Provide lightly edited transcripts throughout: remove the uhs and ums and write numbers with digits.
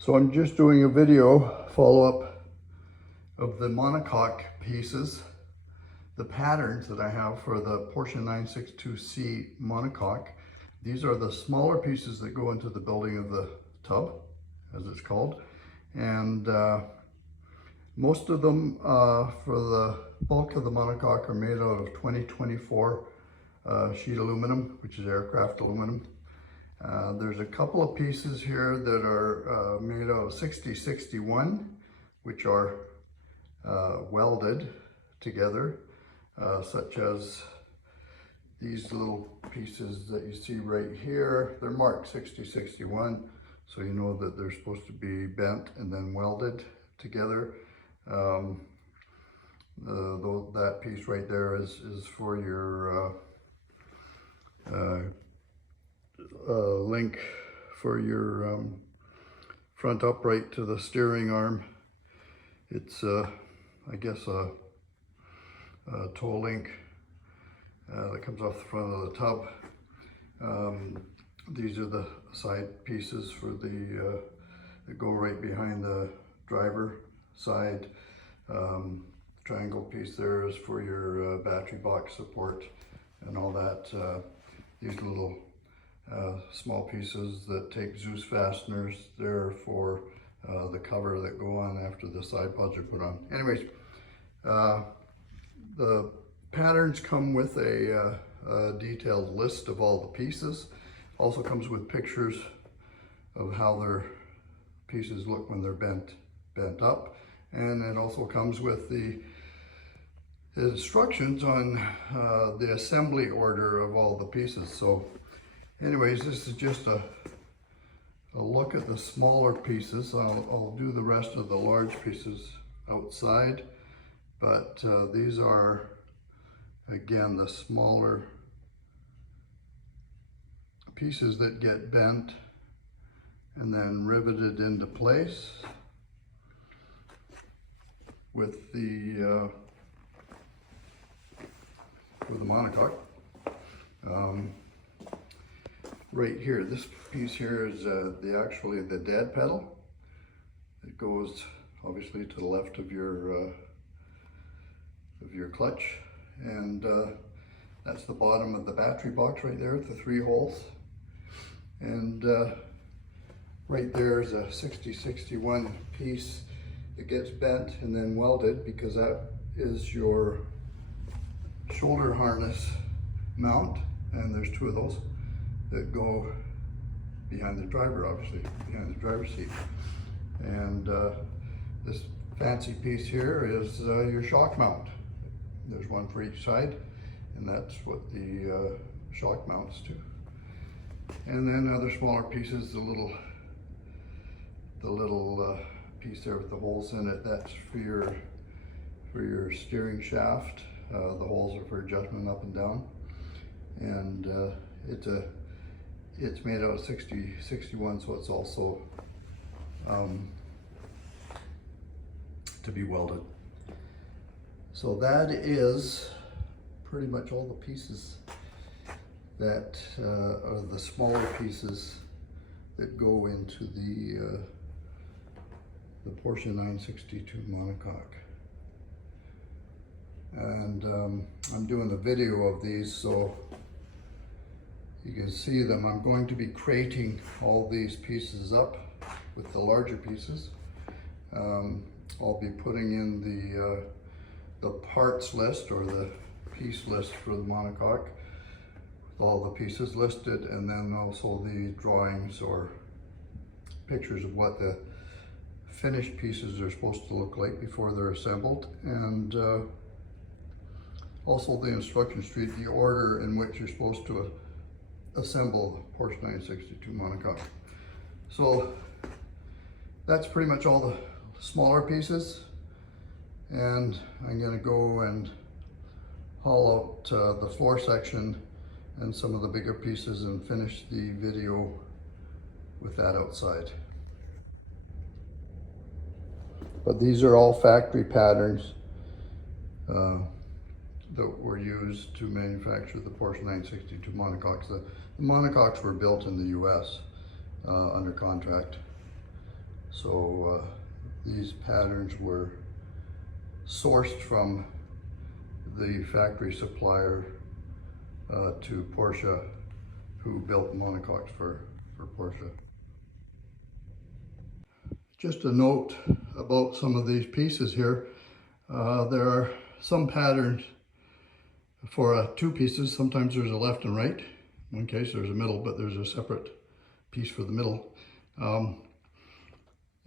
So I'm just doing a video follow-up of the monocoque pieces, the patterns that I have for the Porsche 962C monocoque. These are the smaller pieces that go into the building of the tub, as it's called. And most of them for the bulk of the monocoque are made out of 2024 sheet aluminum, which is aircraft aluminum. There's a couple of pieces here that are made out of 6061, which are welded together, such as these little pieces that you see right here. They're marked 6061, so you know that they're supposed to be bent and then welded together. That piece right there is for your link for your front upright to the steering arm. It's I guess a toe link that comes off the front of the tub. These are the side pieces for the that go right behind the driver side. Triangle piece there is for your battery box support and all that. These little small pieces that take Zeus fasteners there for the cover that go on after the side pods are put on. Anyways, the patterns come with a detailed list of all the pieces. Also comes with pictures of how their pieces look when they're bent up, and it also comes with the instructions on the assembly order of all the pieces. So anyways, this is just a look at the smaller pieces. I'll do the rest of the large pieces outside, but these are, again, the smaller pieces that get bent and then riveted into place with the monocoque. Right here, this piece here is actually the dead pedal. It goes obviously to the left of your clutch, and that's the bottom of the battery box right there with the 3 holes. And right there is a 6061 piece that gets bent and then welded, because that is your shoulder harness mount, and there's 2 of those that go behind the driver, obviously, behind the driver's seat. And this fancy piece here is your shock mount. There's one for each side, and that's what the shock mounts to. And then other smaller pieces, the little piece there with the holes in it, that's for your steering shaft. The holes are for adjustment up and down. And it's made out of 6061, so it's also to be welded. So that is pretty much all the pieces that are the smaller pieces that go into the Porsche 962 monocoque. And I'm doing a video of these so you can see them. I'm going to be crating all these pieces up with the larger pieces. I'll be putting in the parts list, or the piece list for the monocoque, with all the pieces listed, and then also the drawings or pictures of what the finished pieces are supposed to look like before they're assembled, and also the instruction sheet, the order in which you're supposed to assemble the Porsche 962 monocoque. So that's pretty much all the smaller pieces, and I'm going to go and haul out the floor section and some of the bigger pieces and finish the video with that outside. But these are all factory patterns that were used to manufacture the Porsche 962 monocoques. The monocoques were built in the US under contract. So these patterns were sourced from the factory supplier to Porsche, who built monocoques for Porsche. Just a note about some of these pieces here. There are some patterns for two pieces. Sometimes there's a left and right. In one case there's a middle, but there's a separate piece for the middle.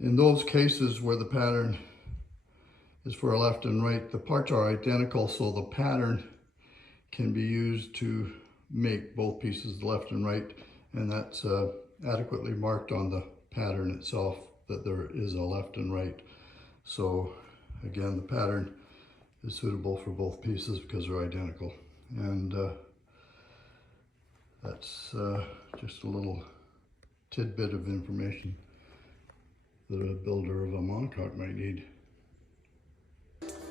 In those cases where the pattern is for a left and right, the parts are identical, so the pattern can be used to make both pieces left and right, and that's adequately marked on the pattern itself that there is a left and right. So again, the pattern is suitable for both pieces because they're identical. And that's just a little tidbit of information that a builder of a monocoque might need.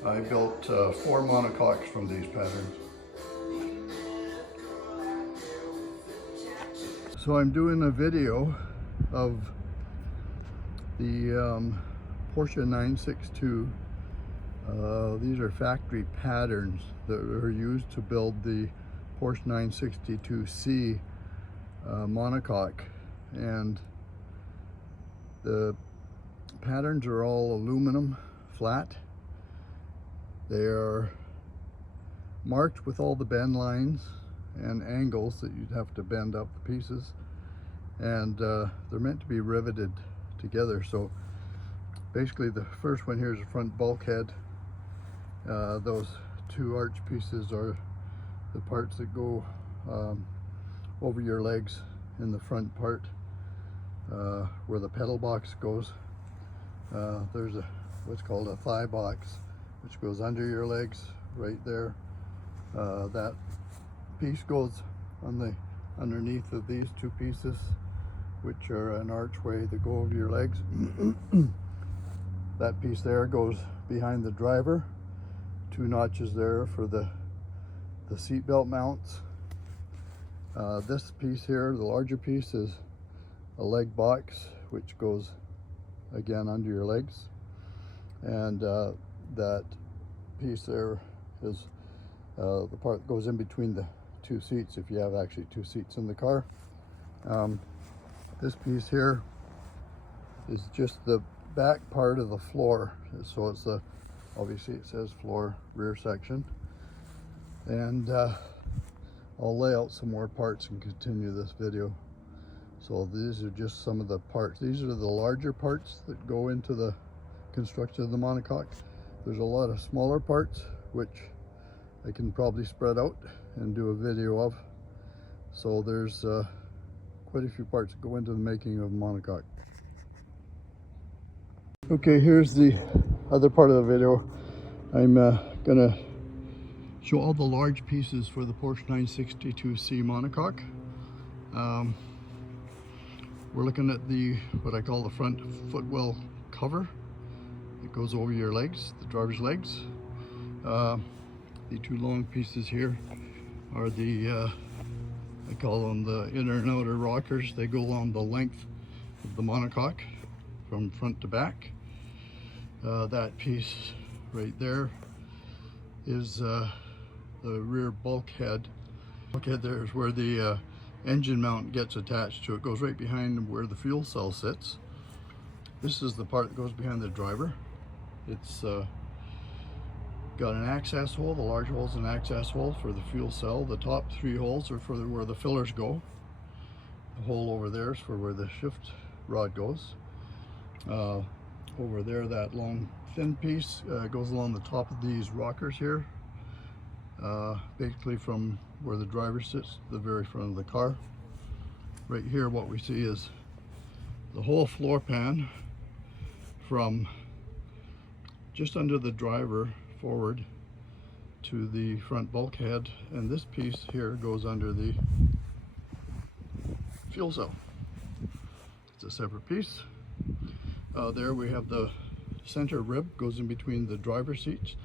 I built 4 monocoques from these patterns. So I'm doing a video of the Porsche 962. These are factory patterns that are used to build the Porsche 962C monocoque, and the patterns are all aluminum flat. They are marked with all the bend lines and angles that you'd have to bend up the pieces, and they're meant to be riveted together. So basically the first one here is the front bulkhead. Those 2 arch pieces are the parts that go over your legs in the front part, where the pedal box goes. There's what's called a thigh box, which goes under your legs right there. That piece goes on the underneath of these 2 pieces, which are an archway that go over your legs. That piece there goes behind the driver. 2 notches there for the seat belt mounts. This piece here, the larger piece, is a leg box, which goes again under your legs. And that piece there is the part that goes in between the 2 seats, if you have actually 2 seats in the car. This piece here is just the back part of the floor. So it's the, obviously it says floor rear section. And I'll lay out some more parts and continue this video. So these are just some of the parts. These are the larger parts that go into the construction of the monocoque. There's a lot of smaller parts which I can probably spread out and do a video of. So there's quite a few parts that go into the making of a monocoque. Okay, here's the other part of the video. I'm gonna show all the large pieces for the Porsche 962C monocoque. We're looking at the what I call the front footwell cover. It goes over your legs, the driver's legs. The 2 long pieces here are the I call them the inner and outer rockers. They go along the length of the monocoque from front to back. That piece right there is the rear bulkhead. Bulkhead there is where the engine mount gets attached to. It goes right behind where the fuel cell sits. This is the part that goes behind the driver. It's got an access hole. The large hole is an access hole for the fuel cell. The top 3 holes are for where the fillers go. The hole over there is for where the shift rod goes. Over there, that long thin piece goes along the top of these rockers here, basically from where the driver sits, the very front of the car. Right here what we see is the whole floor pan from just under the driver forward to the front bulkhead, and this piece here goes under the fuel cell. It's a separate piece. There we have the center rib, goes in between the driver's seats.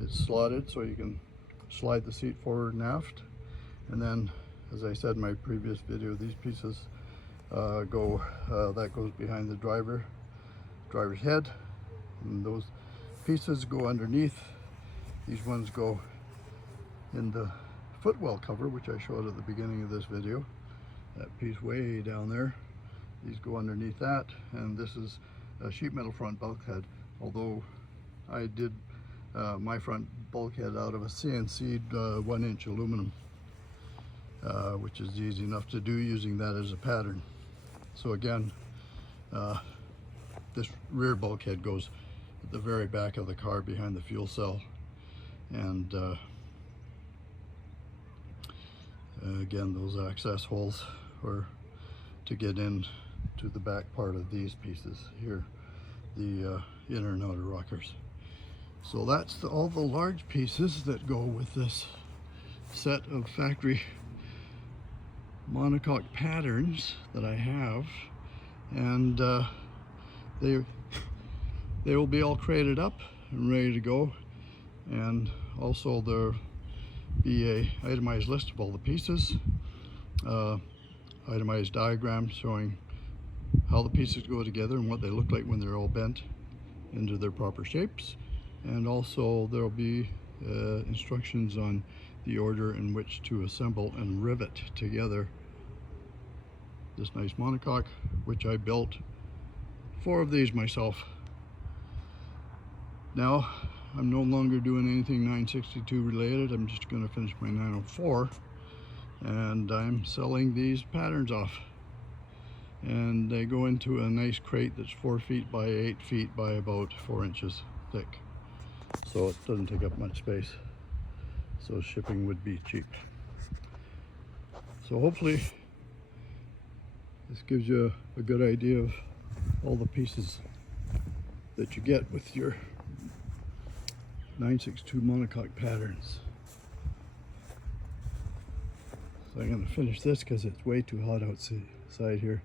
It's slotted so you can slide the seat forward and aft. And then, as I said in my previous video, these pieces that goes behind the driver, driver's head, and those pieces go underneath. These ones go in the footwell cover, which I showed at the beginning of this video. That piece way down there. These go underneath that, and this is a sheet metal front bulkhead, although I did my front bulkhead out of a CNC'd 1-inch aluminum, which is easy enough to do using that as a pattern. So again, this rear bulkhead goes at the very back of the car behind the fuel cell, and again, those access holes are to get in to the back part of these pieces here, the inner and outer rockers. So that's all the large pieces that go with this set of factory monocoque patterns that I have, and they will be all crated up and ready to go, and also there'll be a itemized list of all the pieces, itemized diagram showing how the pieces go together and what they look like when they're all bent into their proper shapes, and also there'll be instructions on the order in which to assemble and rivet together this nice monocoque, which I built 4 of these myself. Now I'm no longer doing anything 962 related. I'm just going to finish my 904, and I'm selling these patterns off, and they go into a nice crate that's 4 feet by 8 feet by about 4 inches thick, so it doesn't take up much space, so shipping would be cheap. So hopefully this gives you a good idea of all the pieces that you get with your 962 monocoque patterns. So I'm going to finish this because it's way too hot outside here.